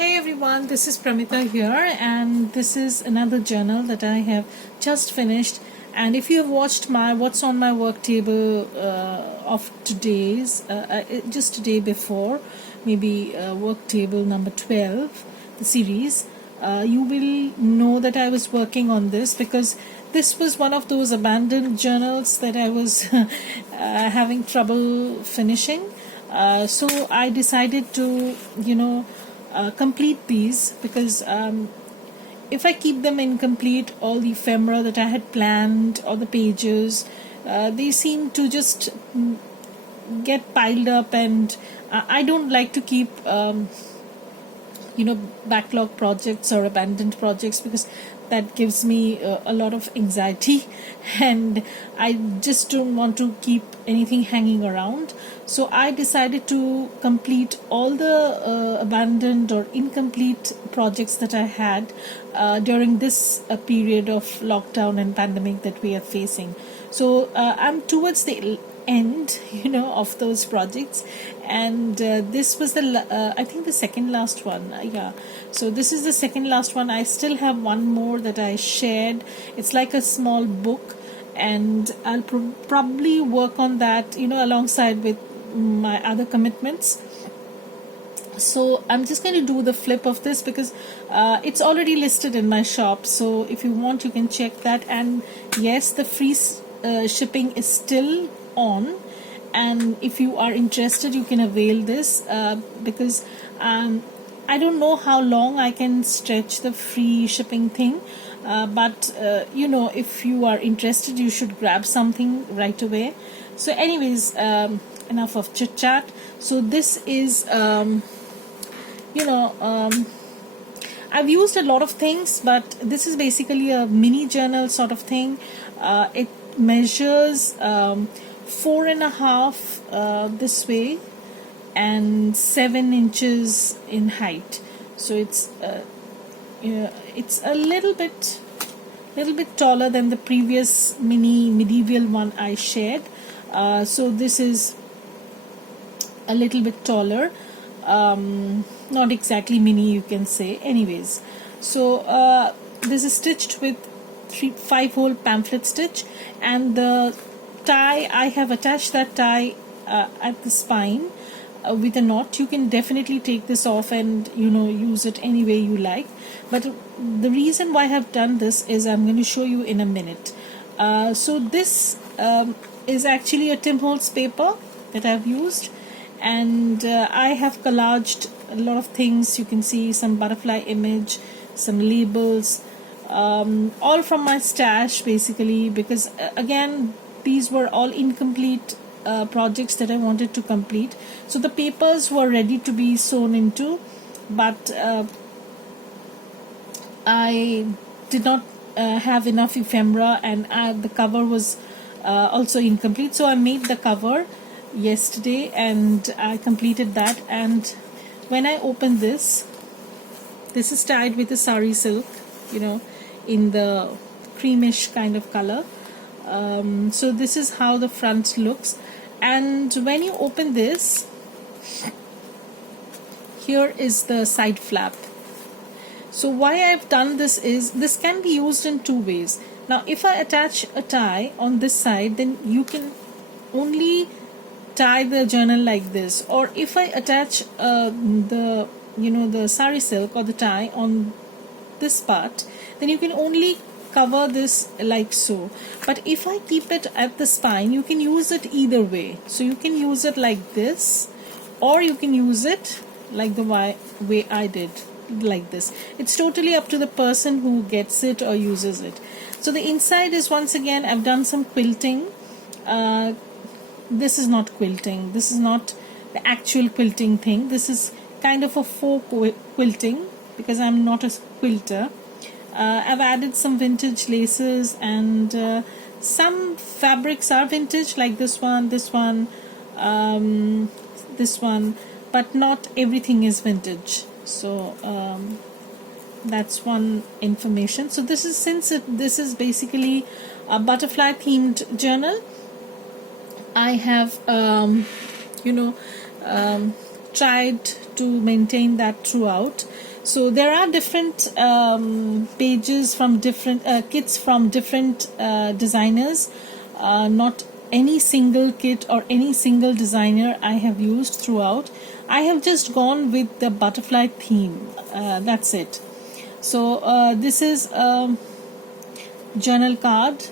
Hey everyone, this is Pramita here, and this is another journal that I have just finished. And if you have watched my what's on my work table of today's, just today before, maybe work table number 12, the series, you will know that I was working on this because this was one of those abandoned journals that I was having trouble finishing. So I decided to, complete these because if I keep them incomplete, all the ephemera that I had planned or the pages, they seem to just get piled up, and I don't like to keep backlog projects or abandoned projects because that gives me a lot of anxiety and I just don't want to keep anything hanging around. So I decided to complete all the abandoned or incomplete projects that I had during this period of lockdown and pandemic that we are facing. So I'm towards the end of those projects, and this was the I think the second last one. So this is the second last one. I still have one more that I shared. It's like a small book, and I'll probably work on that alongside with my other commitments. So I'm just going to do the flip of this because it's already listed in my shop, so if you want you can check that. And yes, the free shipping is still on, and if you are interested you can avail this because I don't know how long I can stretch the free shipping thing, but if you are interested you should grab something right away. So anyways, enough of chit chat. So this is I've used a lot of things, but this is basically a mini journal sort of thing. It measures 4.5 this way and 7 inches in height. So it's a little bit taller than the previous medieval one I shared. So this is a little bit taller, not exactly mini you can say. Anyways, so this is stitched with 5-hole pamphlet stitch, and the tie, I have attached that tie at the spine with a knot. You can definitely take this off and use it any way you like, but the reason why I have done this is I'm going to show you in a minute. So this is actually a Tim Holtz paper that I've used, and I have collaged a lot of things. You can see some butterfly image, some labels, all from my stash basically, because again these were all incomplete projects that I wanted to complete. So the papers were ready to be sewn into, but I did not have enough ephemera, and the cover was also incomplete. So I made the cover yesterday and I completed that. And when I open this is tied with a sari silk, in the creamish kind of color. So this is how the front looks, and when you open this, here is the side flap. So why I've done this is this can be used in two ways. Now if I attach a tie on this side, then you can only tie the journal like this, or if I attach the sari silk or the tie on this part, then you can only cover this like so. But if I keep it at the spine, you can use it either way. So you can use it like this, or you can use it like the way I did, like this. It's totally up to the person who gets it or uses it. So the inside is, once again, I've done some quilting. This is not quilting, this is not the actual quilting thing. This is kind of a faux quilting because I'm not a quilter. I've added some vintage laces, and some fabrics are vintage, like this one, this one, but not everything is vintage. So that's one information. So this is, this is basically a butterfly themed journal. I have tried to maintain that throughout. So there are different pages from different kits from different designers. Not any single kit or any single designer I have used throughout. I have just gone with the butterfly theme. That's it. So this is a journal card.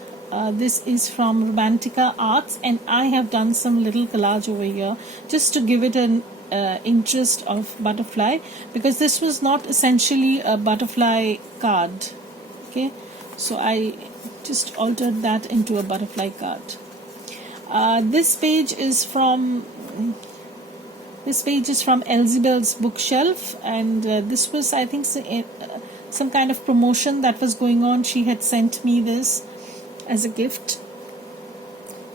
This is from Romantica Arts, and I have done some little collage over here just to give it an interest of butterfly, because this was not essentially a butterfly card. Okay, so I just altered that into a butterfly card. This page is from Elzebel's bookshelf, and this was, I think, some kind of promotion that was going on. She had sent me this as a gift.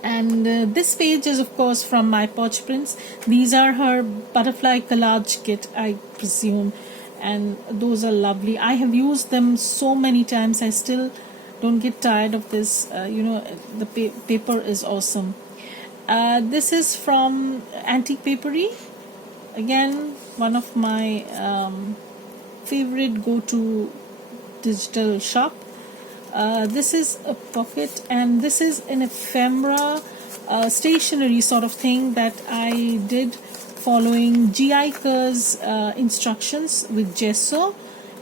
And this page is, of course, from My Poch Prints. These are her butterfly collage kit, I presume, and those are lovely. I have used them so many times. I still don't get tired of this. The paper is awesome. This is from Antique Papery. Again, one of my favorite go-to digital shop. This is a pocket, and this is an ephemera stationery sort of thing that I did following G.I. Kerr's instructions with gesso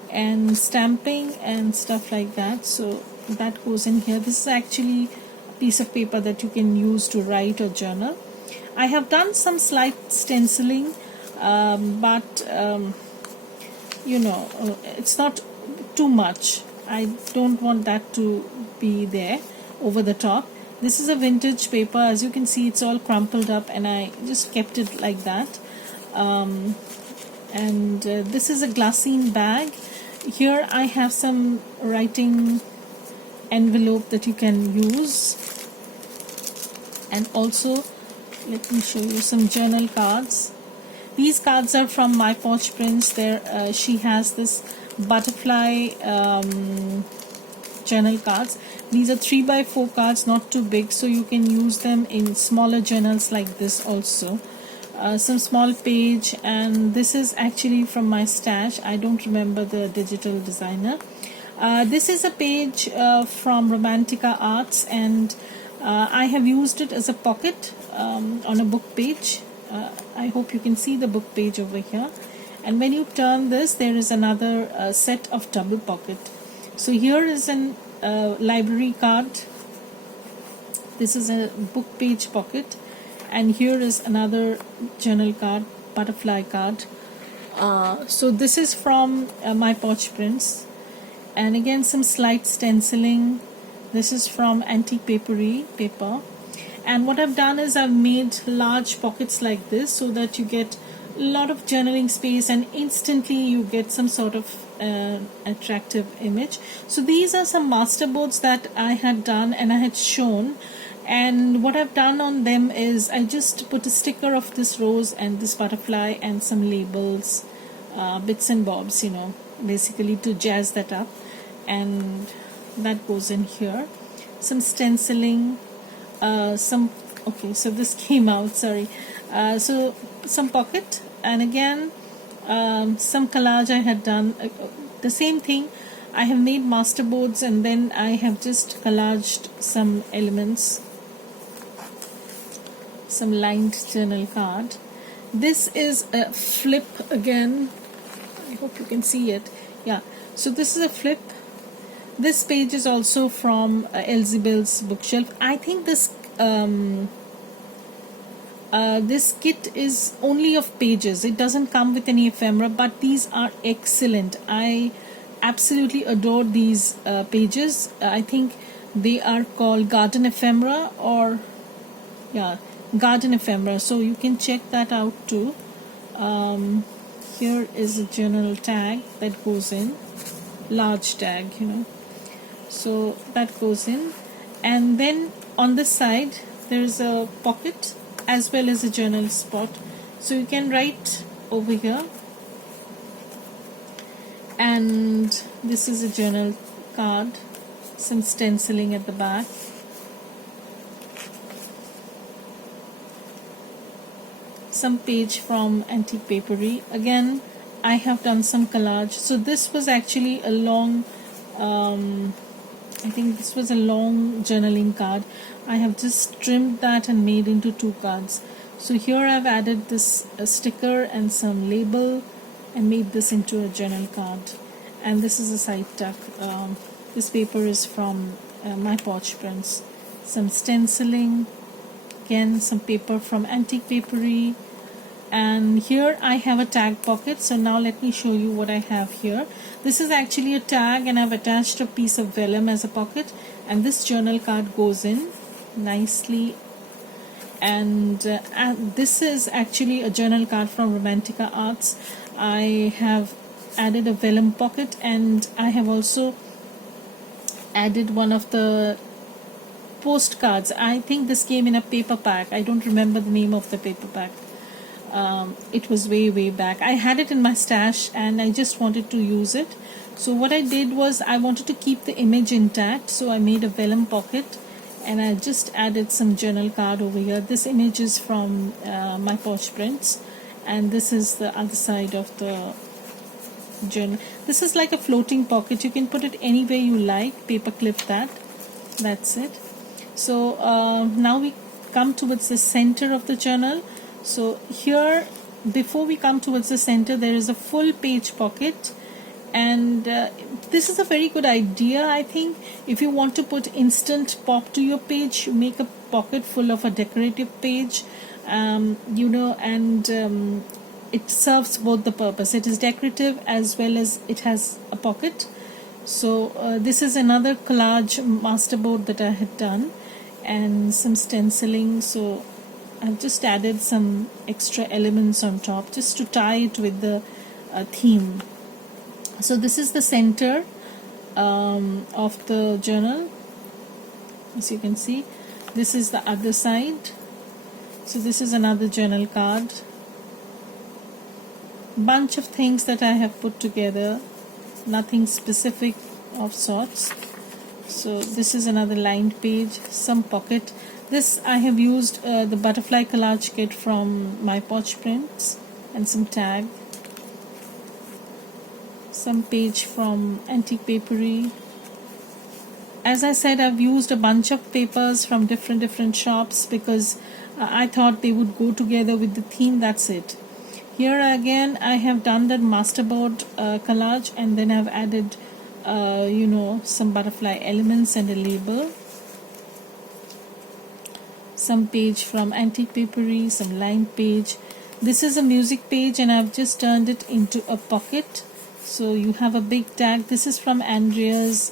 and stamping and stuff like that. So that goes in here. This is actually a piece of paper that you can use to write or journal. I have done some slight stenciling, but it's not too much. I don't want that to be there over the top. This is a vintage paper. As you can see, it's all crumpled up, and I just kept it like that. This is a glassine bag. Here I have some writing envelope that you can use, and also let me show you some journal cards. These cards are from My Poch Prints. There she has this butterfly journal cards. These are 3x4 cards, not too big, so you can use them in smaller journals like this also. Some small page, and this is actually from my stash. I don't remember the digital designer. This is a page from Romantica Arts, and I have used it as a pocket on a book page. I hope you can see the book page over here. And when you turn this, there is another set of double pocket. So here is an library card. This is a book page pocket, and here is another journal card, butterfly card. So this is from My Poch Prints, and again some slight stenciling. This is from Antique Papery paper. And what I've done is I've made large pockets like this so that you get a lot of journaling space, and instantly you get some sort of attractive image. So these are some master boards that I had done and I had shown, and what I've done on them is I just put a sticker of this rose and this butterfly and some labels, bits and bobs, basically to jazz that up, and that goes in here. Some stenciling, so this came out, sorry. So some pocket, and again some collage I had done. The same thing, I have made master boards and then I have just collaged some elements, some lined journal card. This is a flip again. I hope you can see it. Yeah, so this is a flip. This page is also from Elzebel's bookshelf. I think this this kit is only of pages. It doesn't come with any ephemera, but these are excellent. I absolutely adore these pages. I think they are called garden ephemera, or garden ephemera. So you can check that out too. Here is a journal tag that goes in, large tag, so that goes in, and then on this side there is a pocket as well as a journal spot, so you can write over here. And this is a journal card, some stenciling at the back, some page from Antique Papery. Again, I have done some collage. So this was actually a long, I think this was a long journaling card. I have just trimmed that and made into 2 cards. So here I've added this sticker and some label and made this into a journal card. And this is a side tuck. This paper is from My Poch Prints. Some stenciling, again some paper from Antique Papery, and here I have a tag pocket. So now let me show you what I have here. This is actually a tag, and I've attached a piece of vellum as a pocket, and this journal card goes in nicely. And this is actually a journal card from Romantica Arts. I have added a vellum pocket, and I have also added one of the postcards. I think this came in a paper pack. I don't remember the name of the paper pack. It was way back. I had it in my stash and I just wanted to use it. So what I did was I wanted to keep the image intact, so I made a vellum pocket and I just added some journal card over here. This image is from My Poch Prints, and this is the other side of the journal. This is like a floating pocket. You can put it anywhere you like. Paper clip that. That's it. So now we come towards the center of the journal. So here, before we come towards the center, there is a full page pocket, and this is a very good idea. I think if you want to put instant pop to your page, you make a pocket full of a decorative page, you know, and it serves both the purpose. It is decorative as well as it has a pocket. So this is another collage masterboard that I had done, and some stenciling. So I've just added some extra elements on top just to tie it with the theme. So this is the center of the journal. As you can see, this is the other side. So this is another journal card. Bunch of things that I have put together, nothing specific of sorts. So this is another lined page, some pocket. This I have used the butterfly collage kit from My Poch Prints, and some tag, some page from Antique Papery. As I said, I've used a bunch of papers from different shops because I thought they would go together with the theme. That's it. Here again I have done that masterboard collage, and then I've added you know, some butterfly elements and a label. Some page from Antique Papery, some lined page. This is a music page and I've just turned it into a pocket. So you have a big tag. This is from Andrea's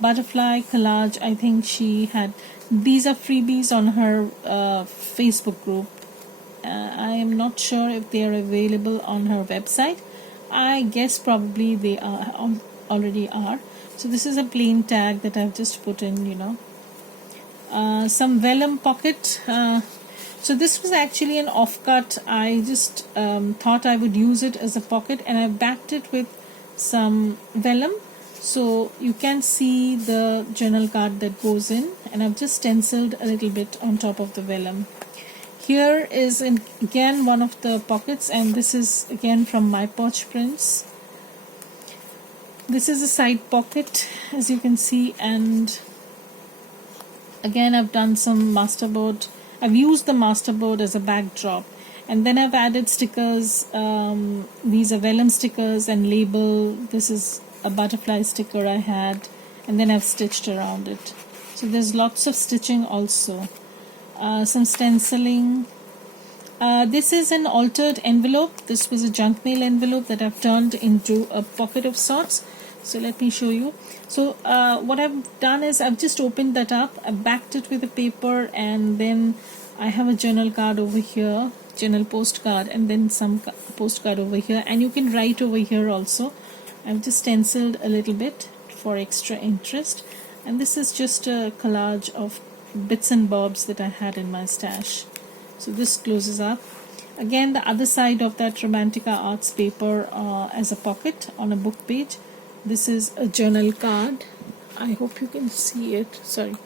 butterfly collage. I think she had, these are freebies on her Facebook group. I am not sure if they are available on her website. I guess probably they are, already are. So this is a plain tag that I've just put in, you know. Some vellum pocket. So this was actually an offcut. I just thought I would use it as a pocket, and I backed it with some vellum, so you can see the journal card that goes in, and I've just stenciled a little bit on top of the vellum. Here is again one of the pockets, and this is again from My Poch Prints. This is a side pocket, as you can see, and again I've done some masterboard. I've used the masterboard as a backdrop, and then I've added stickers. These are vellum stickers and label. This is a butterfly sticker I had, and then I've stitched around it. So there's lots of stitching also. Some stenciling. This is an altered envelope. This was a junk mail envelope that I've turned into a pocket of sorts. So let me show you. So what I've done is I've just opened that up, I backed it with a paper, and then I have a journal card over here, journal postcard, and then some postcard over here, and you can write over here also. I've just stenciled a little bit for extra interest, and this is just a collage of bits and bobs that I had in my stash. So this closes up. Again, the other side of that Romantica Arts paper as a pocket on a book page. This is a journal card. I hope you can see it. Sorry.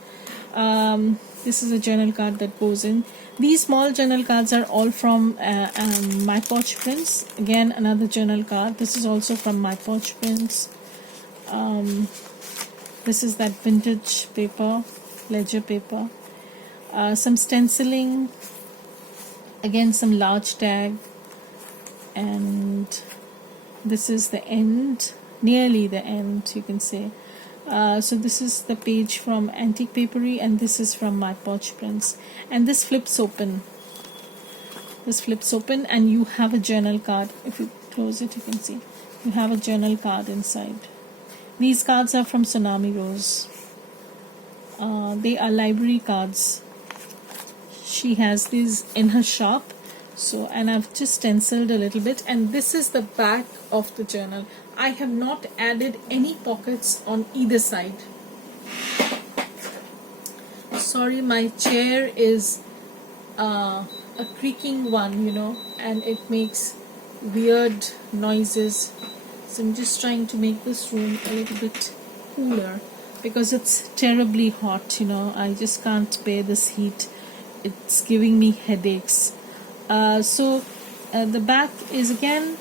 This is a journal card that goes in. These small journal cards are all from My Poch Prints. Again, another journal card. This is also from My Poch Prints. This is that vintage paper, ledger paper. Some stenciling. Again, some large tag. And this is the end, nearly the end, you can say. So this is the page from Antique Papery, and this is from My Poch Prints. And this flips open. This flips open, and you have a journal card. If you close it, you can see you have a journal card inside. These cards are from Tsunami Rose. They are library cards. She has these in her shop. So, and I've just stenciled a little bit, and this is the back of the journal. I have not added any pockets on either side. Sorry, my chair is a creaking one, you know, and it makes weird noises. So I'm just trying to make this room a little bit cooler because it's terribly hot, you know. I just can't bear this heat. It's giving me headaches. So the back is again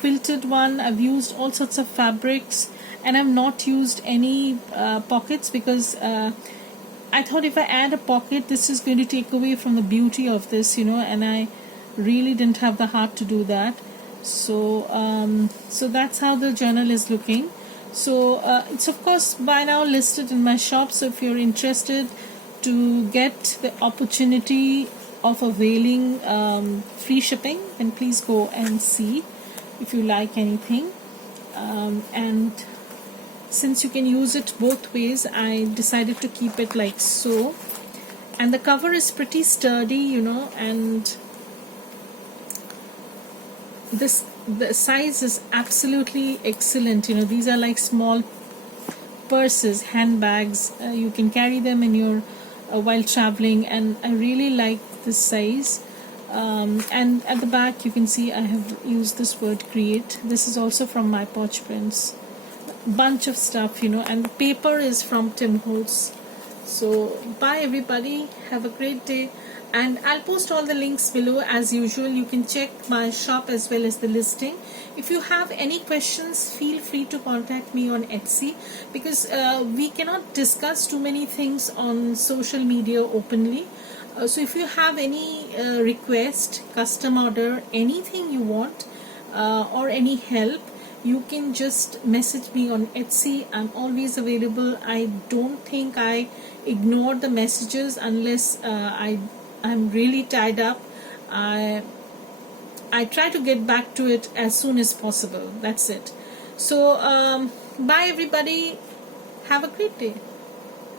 quilted one. I've used all sorts of fabrics, and I've not used any pockets because I thought if I add a pocket, this is going to take away from the beauty of this, you know, and I really didn't have the heart to do that. So so that's how the journal is looking. So it's of course by now listed in my shop, so if you're interested to get the opportunity of availing free shipping, then please go and see if you like anything. And since you can use it both ways, I decided to keep it like so. And the cover is pretty sturdy, you know, and the size is absolutely excellent. You know, these are like small purses, handbags. You can carry them in your while traveling, and I really like this size. And at the back you can see I have used this word create. This is also from My Poch Prints. Bunch of stuff, you know, and the paper is from Tim Holtz. So bye everybody, have a great day, and I'll post all the links below as usual. You can check my shop as well as the listing. If you have any questions, feel free to contact me on Etsy, because we cannot discuss too many things on social media openly. So if you have any request, custom order, anything you want, or any help, you can just message me on Etsy. I'm always available. I don't think I ignore the messages unless I'm really tied up. I try to get back to it as soon as possible. That's it. So bye everybody. Have a great day.